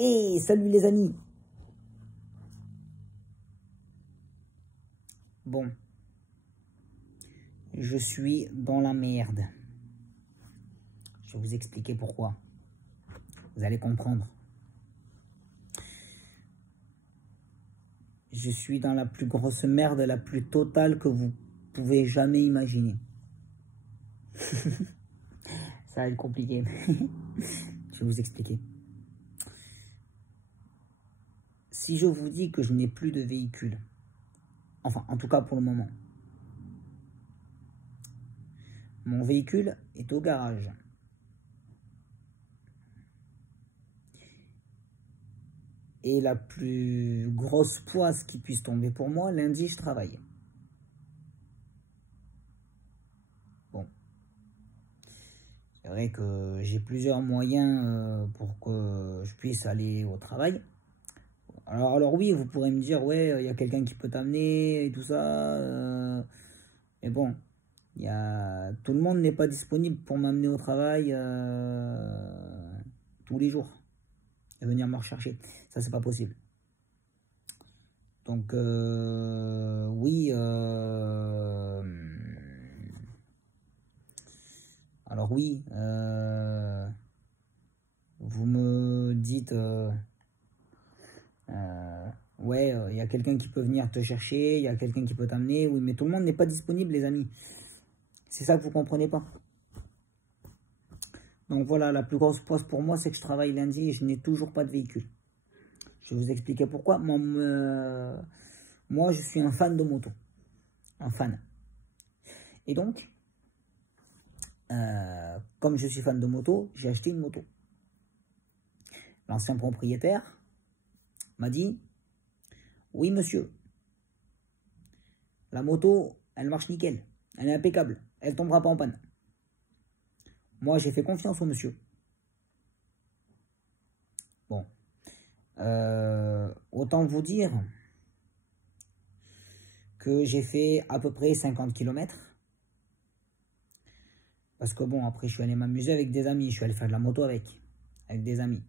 Hey, salut les amis. Bon, je suis dans la merde. Je vais vous expliquer pourquoi. Vous allez comprendre. Je suis dans la plus grosse merde, la plus totale que vous pouvez jamais imaginer. Ça va être compliqué. Je vais vous expliquer. Si je vous dis que je n'ai plus de véhicule, enfin, en tout cas pour le moment, mon véhicule est au garage. Et la plus grosse poisse qui puisse tomber pour moi, lundi, je travaille. Bon. C'est vrai que j'ai plusieurs moyens pour que je puisse aller au travail. Alors oui, vous pourrez me dire, ouais, il y a quelqu'un qui peut t'amener et tout ça. Mais bon, tout le monde n'est pas disponible pour m'amener au travail tous les jours et venir me rechercher. Ça, c'est pas possible. Donc, oui. Alors oui, vous me dites... ouais, il y a quelqu'un qui peut venir te chercher, il y a quelqu'un qui peut t'amener. Oui, mais tout le monde n'est pas disponible, les amis. C'est ça que vous comprenez pas. Donc voilà, la plus grosse poisse pour moi, c'est que je travaille lundi et je n'ai toujours pas de véhicule. Je vais vous expliquer pourquoi. Moi, je suis un fan de moto. Un fan. Et donc, comme je suis fan de moto, j'ai acheté une moto. L'ancien propriétaire m'a dit, oui monsieur, la moto, elle marche nickel, elle est impeccable, elle tombera pas en panne. Moi, j'ai fait confiance au monsieur. Bon, autant vous dire que j'ai fait à peu près 50 km. Parce que bon, après, je suis allé m'amuser avec des amis, je suis allé faire de la moto avec des amis.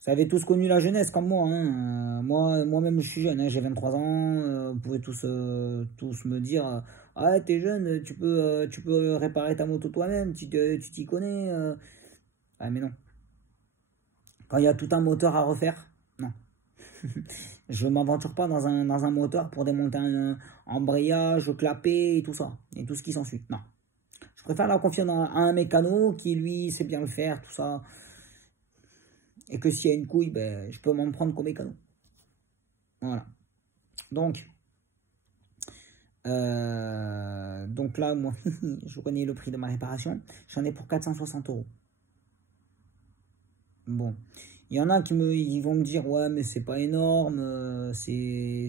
Vous avez tous connu la jeunesse comme moi, hein. Moi-même je suis jeune, hein, j'ai 23 ans, vous pouvez tous me dire ah t'es jeune, tu peux réparer ta moto toi-même, tu t'y connais. Ah mais non. Quand il y a tout un moteur à refaire, non. Je ne m'aventure pas dans un moteur pour démonter un embrayage, clapper et tout ça, et tout ce qui s'ensuit. Non. Je préfère la confier à un mécano qui lui sait bien le faire, tout ça. Et que s'il y a une couille, ben, je peux m'en prendre qu'au mécano. Voilà. Donc là, moi, je connais le prix de ma réparation. J'en ai pour 460 €. Bon. Il y en a ils vont me dire, ouais, mais c'est pas énorme, c'est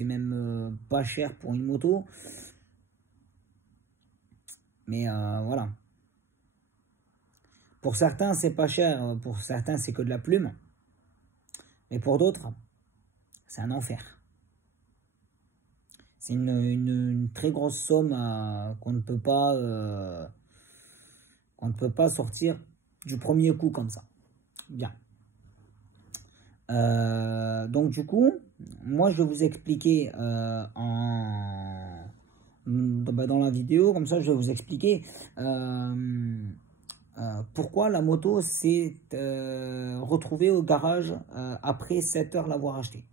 même pas cher pour une moto. Mais voilà. Pour certains, c'est pas cher. Pour certains, c'est que de la plume. Mais pour d'autres, c'est un enfer. C'est une très grosse somme qu'on ne peut pas sortir du premier coup comme ça. Bien. Donc du coup, moi je vais vous expliquer dans la vidéo, comme ça je vais vous expliquer pourquoi la moto s'est retrouvée au garage après 7 heures l'avoir achetée.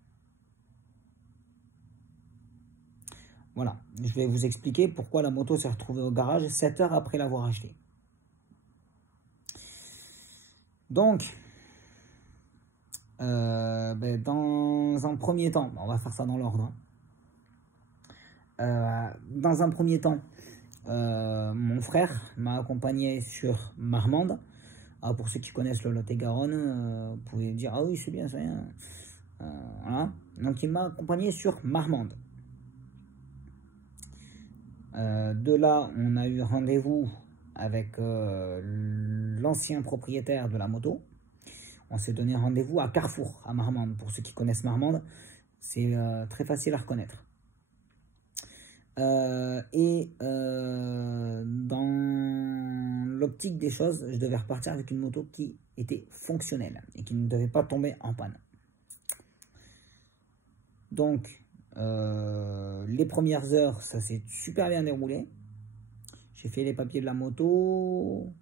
Voilà, je vais vous expliquer pourquoi la moto s'est retrouvée au garage 7 heures après l'avoir achetée. Donc, dans un premier temps, on va faire ça dans l'ordre. Dans un premier temps, mon frère m'a accompagné sur Marmande. Alors pour ceux qui connaissent le Lot-et-Garonne, vous pouvez dire ah oui c'est bien, c'est bien. Voilà. Donc il m'a accompagné sur Marmande. De là, on a eu rendez-vous avec l'ancien propriétaire de la moto. On s'est donné rendez-vous à Carrefour, à Marmande. Pour ceux qui connaissent Marmande, c'est très facile à reconnaître. Dans l'optique des choses, je devais repartir avec une moto qui était fonctionnelle et qui ne devait pas tomber en panne. Donc, les premières heures, ça s'est super bien déroulé. J'ai fait les papiers de la moto,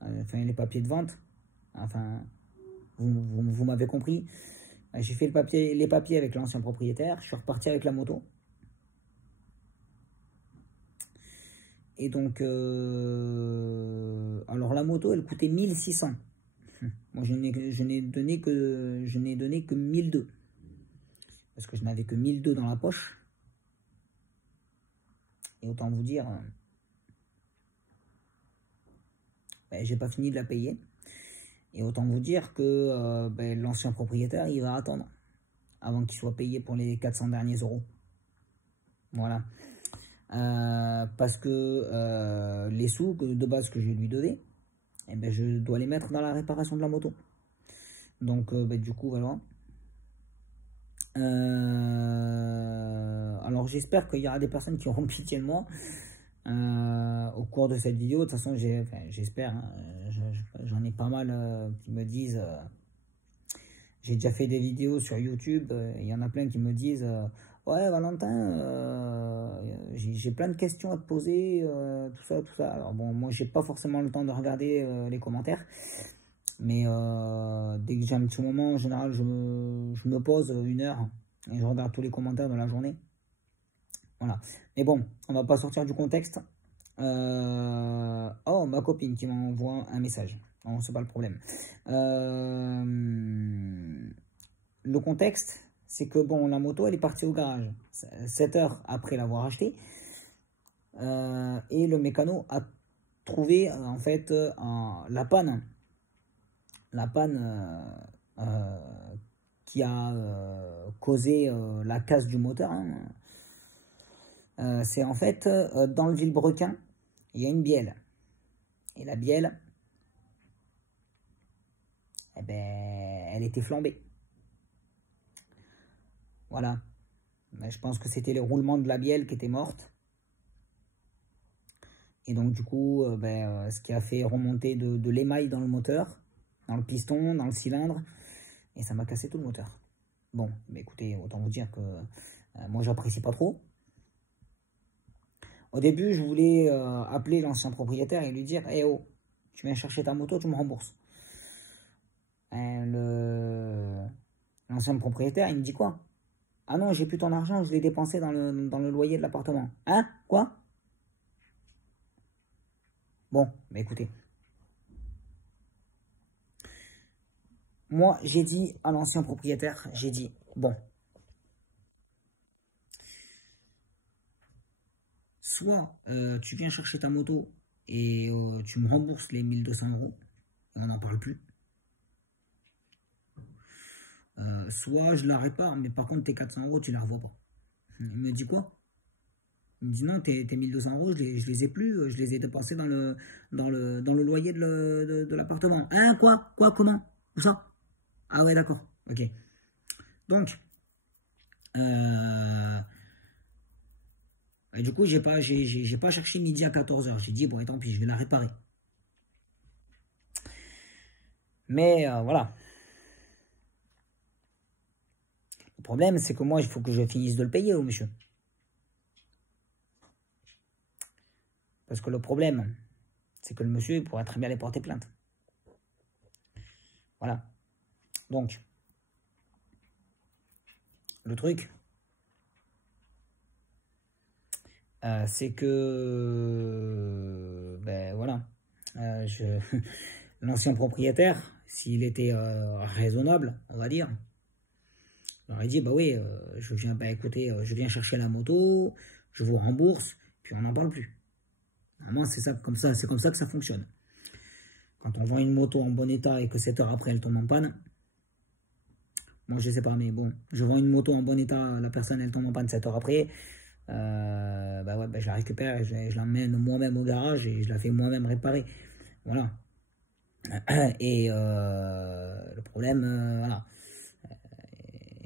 enfin les papiers de vente, enfin, vous m'avez compris. J'ai fait les papiers avec l'ancien propriétaire, je suis reparti avec la moto. Et donc, alors la moto, elle coûtait 1600. Moi, je n'ai donné que 1002. Parce que je n'avais que 1002 dans la poche. Et autant vous dire, j'ai pas fini de la payer. Et autant vous dire que l'ancien propriétaire, il va attendre avant qu'il soit payé pour les 400 derniers euros. Voilà. Parce que les sous de base que je lui donnais, je dois les mettre dans la réparation de la moto. Donc, du coup, voilà. Alors, j'espère qu'il y aura des personnes qui auront pitié de moi au cours de cette vidéo. De toute façon, j'espère, hein, j'en ai pas mal qui me disent... j'ai déjà fait des vidéos sur YouTube, il y en a plein qui me disent ouais Valentin, j'ai plein de questions à te poser, tout ça, tout ça. Alors bon, moi j'ai pas forcément le temps de regarder les commentaires, mais dès que j'ai un petit moment, en général, je me pose 1 heure et je regarde tous les commentaires de la journée. Voilà. Mais bon, on va pas sortir du contexte. Oh, ma copine qui m'envoie un message. Non, c'est pas le problème. Le contexte, c'est que bon, la moto, elle est partie au garage 7 heures après l'avoir achetée. Et le mécano a trouvé en fait la panne. La panne qui a causé la casse du moteur. Hein. C'est en fait dans le vilebrequin, il y a une bielle. Et la bielle, elle était flambée. Voilà. Je pense que c'était les roulements de la bielle qui étaient mortes. Et donc du coup, ce qui a fait remonter de l'émail dans le moteur, dans le piston, dans le cylindre. Et ça m'a cassé tout le moteur. Bon, écoutez, autant vous dire que moi, j'apprécie pas trop. Au début, je voulais appeler l'ancien propriétaire et lui dire « Eh oh, tu viens chercher ta moto, tu me rembourses. » L'ancien propriétaire, il me dit quoi? « Ah non, j'ai plus ton argent, je l'ai dépensé dans le loyer de l'appartement. » Hein? Quoi? Bon, écoutez. Moi, j'ai dit à l'ancien propriétaire, j'ai dit « Bon. » Soit tu viens chercher ta moto et tu me rembourses les 1200 € et on n'en parle plus. Soit je la répare, mais par contre tes 400 € tu la revois pas. Il me dit quoi? Il me dit non, tes 1200 € je les ai plus, je les ai dépensés dans le loyer de l'appartement. Hein, quoi? Comment? Où ça? Ah ouais, d'accord, ok. Donc, et du coup, j'ai pas cherché midi à 14 h. J'ai dit, bon, et tant pis, je vais la réparer. Mais voilà. Le problème, c'est que moi, il faut que je finisse de le payer, oh, monsieur. Parce que le problème, c'est que le monsieur il pourrait très bien aller porter plainte. Voilà. Donc, le truc, c'est que, voilà, l'ancien propriétaire, s'il était raisonnable, on va dire, il aurait dit, bah oui, écoutez, je viens chercher la moto, je vous rembourse, puis on n'en parle plus. Normalement, c'est comme ça que ça fonctionne. Quand on vend une moto en bon état et que 7 heures après, elle tombe en panne, moi, je sais pas, mais bon, je vends une moto en bon état, la personne, elle tombe en panne 7 heures après, je la récupère et je l'emmène moi-même au garage et je la fais moi-même réparer. Voilà. Et le problème, voilà.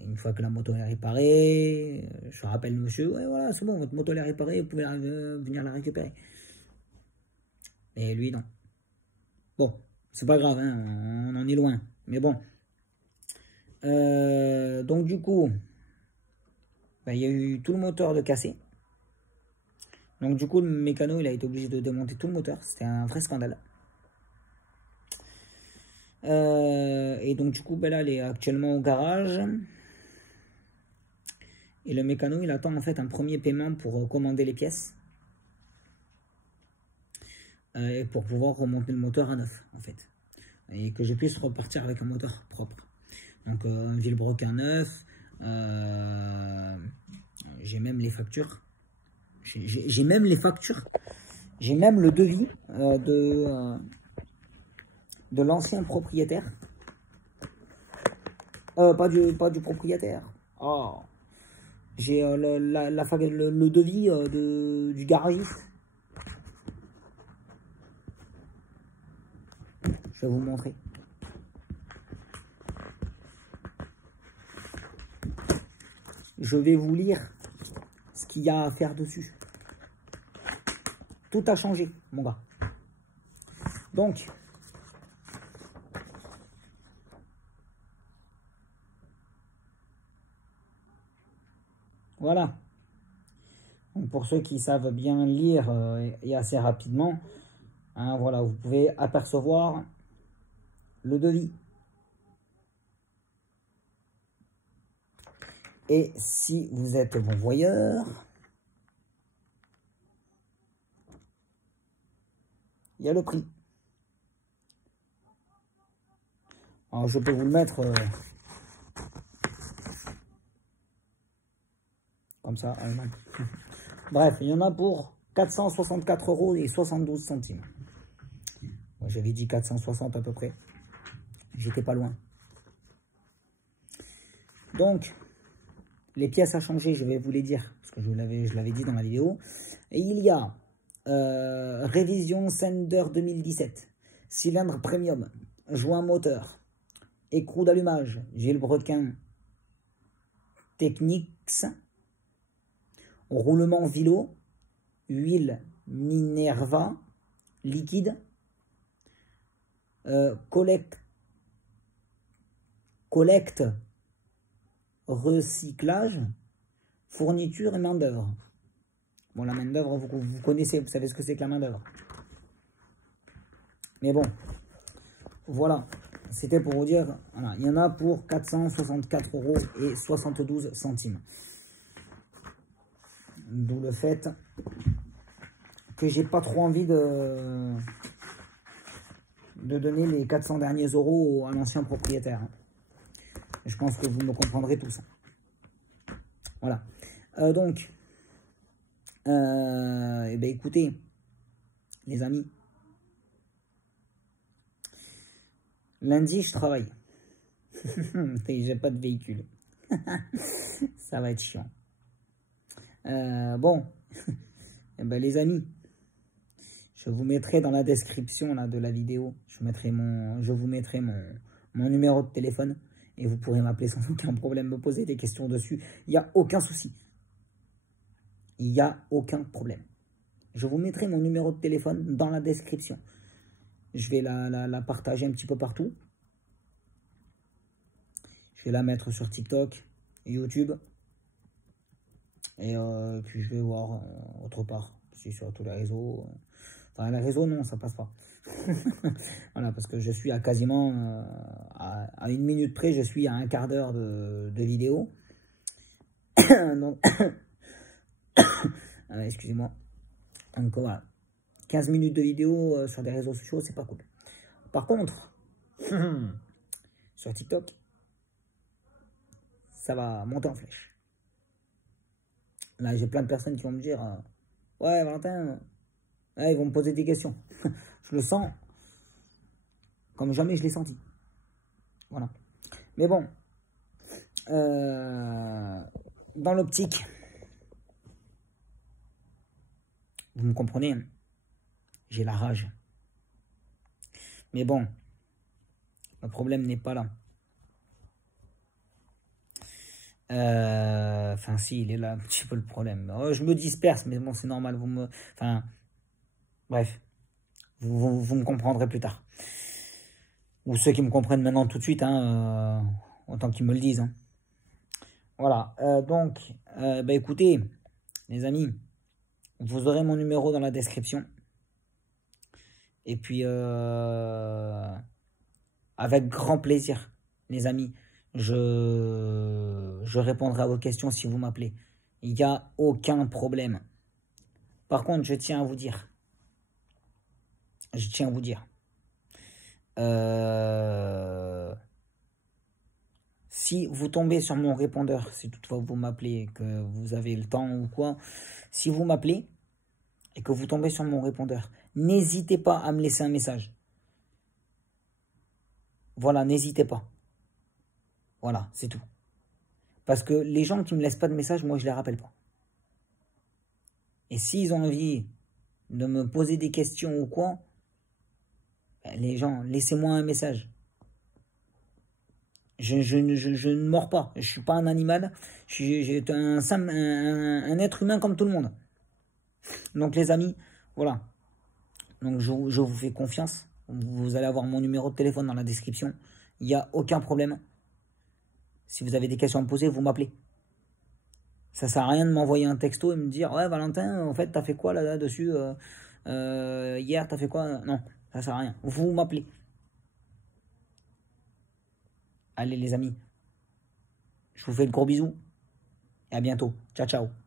une fois que la moto est réparée, je rappelle monsieur, ouais voilà, c'est bon, votre moto est réparée, vous pouvez venir la récupérer. Mais lui, non. Bon, c'est pas grave, hein, on en est loin. Mais bon. Donc du coup, il y a eu tout le moteur de cassé. Donc du coup, le mécano, il a été obligé de démonter tout le moteur. C'était un vrai scandale. Et donc du coup, là, elle est actuellement au garage. Et le mécano, il attend en fait un premier paiement pour commander les pièces. Et pour pouvoir remonter le moteur à neuf, en fait. Et que je puisse repartir avec un moteur propre. Donc un Villebrock à neuf. J'ai même les factures. J'ai même les factures. J'ai même le devis de l'ancien propriétaire. Pas du propriétaire. Oh. J'ai le devis du garagiste. Je vais vous montrer. Je vais vous lire ce qu'il y a à faire dessus. Tout a changé, mon gars. Donc, voilà. Donc, pour ceux qui savent bien lire et assez rapidement, hein, voilà, vous pouvez apercevoir le devis. Et si vous êtes bon voyeur, il y a le prix. Alors, je peux vous le mettre comme ça. Bref, il y en a pour 464 € et 72 centimes. Moi, j'avais dit 460 à peu près. J'étais pas loin. Donc, les pièces à changer, je vais vous les dire, parce que je l'avais dit dans la vidéo. Et il y a révision Sender 2017, cylindre premium, joint moteur, écrou d'allumage, Villebrequin Technics, roulement Vilo, huile Minerva, liquide, collecte, recyclage, fourniture et main d'œuvre. Bon, la main d'œuvre, vous connaissez, vous savez ce que c'est que la main d'œuvre. Mais bon, voilà, c'était pour vous dire, voilà, il y en a pour 464 € et 72 centimes. D'où le fait que j'ai pas trop envie de donner les 400 derniers euros à l'ancien propriétaire. Je pense que vous me comprendrez tous. Voilà. Donc, eh ben écoutez, les amis, lundi, je travaille. J'ai pas de véhicule. Ça va être chiant. Bon, eh ben, les amis, je vous mettrai dans la description là, de la vidéo, je vous mettrai mon numéro de téléphone et vous pourrez m'appeler sans aucun problème, me poser des questions dessus. Il n'y a aucun souci. Il n'y a aucun problème. Je vous mettrai mon numéro de téléphone dans la description. Je vais la partager un petit peu partout. Je vais la mettre sur TikTok, YouTube. Et puis je vais voir autre part. Si sur tous les réseaux. Enfin, les réseaux, non, ça passe pas. Voilà, parce que je suis à quasiment à 1 minute près, je suis à 1/4 d'heure de vidéo. Donc, excusez-moi. Donc voilà, 15 minutes de vidéo sur des réseaux sociaux, c'est pas cool. Par contre, sur TikTok, ça va monter en flèche. Là, j'ai plein de personnes qui vont me dire ouais, Valentin, ouais, ils vont me poser des questions. Je le sens comme jamais je l'ai senti. Voilà. Mais bon, dans l'optique, vous me comprenez, hein, j'ai la rage. Mais bon, le problème n'est pas là. Enfin, si, il est là un petit peu le problème. Je me disperse, mais bon, c'est normal. Enfin, bref, vous me comprendrez plus tard. Ou ceux qui me comprennent maintenant tout de suite, hein, autant qu'ils me le disent, hein. Voilà. Donc, bah écoutez, les amis, vous aurez mon numéro dans la description. Et puis, avec grand plaisir, les amis, je répondrai à vos questions si vous m'appelez. Il n'y a aucun problème. Par contre, je tiens à vous dire, euh, si vous tombez sur mon répondeur, si toutefois vous m'appelez, que vous avez le temps ou quoi, si vous m'appelez et que vous tombez sur mon répondeur, n'hésitez pas à me laisser un message. Voilà, n'hésitez pas. Voilà, c'est tout. Parce que les gens qui ne me laissent pas de message, moi je ne les rappelle pas. Et s'ils ont envie de me poser des questions ou quoi, ben, les gens, laissez-moi un message. Je ne mords pas. Je ne suis pas un animal. Je suis un être humain comme tout le monde. Donc les amis, voilà. Donc je vous fais confiance. Vous allez avoir mon numéro de téléphone dans la description. Il n'y a aucun problème. Si vous avez des questions à me poser, vous m'appelez. Ça sert à rien de m'envoyer un texto et me dire ouais Valentin, en fait t'as fait quoi là-dessus hier t'as fait quoi? Non, ça sert à rien. Vous m'appelez. Allez les amis, je vous fais de gros bisous et à bientôt. Ciao ciao.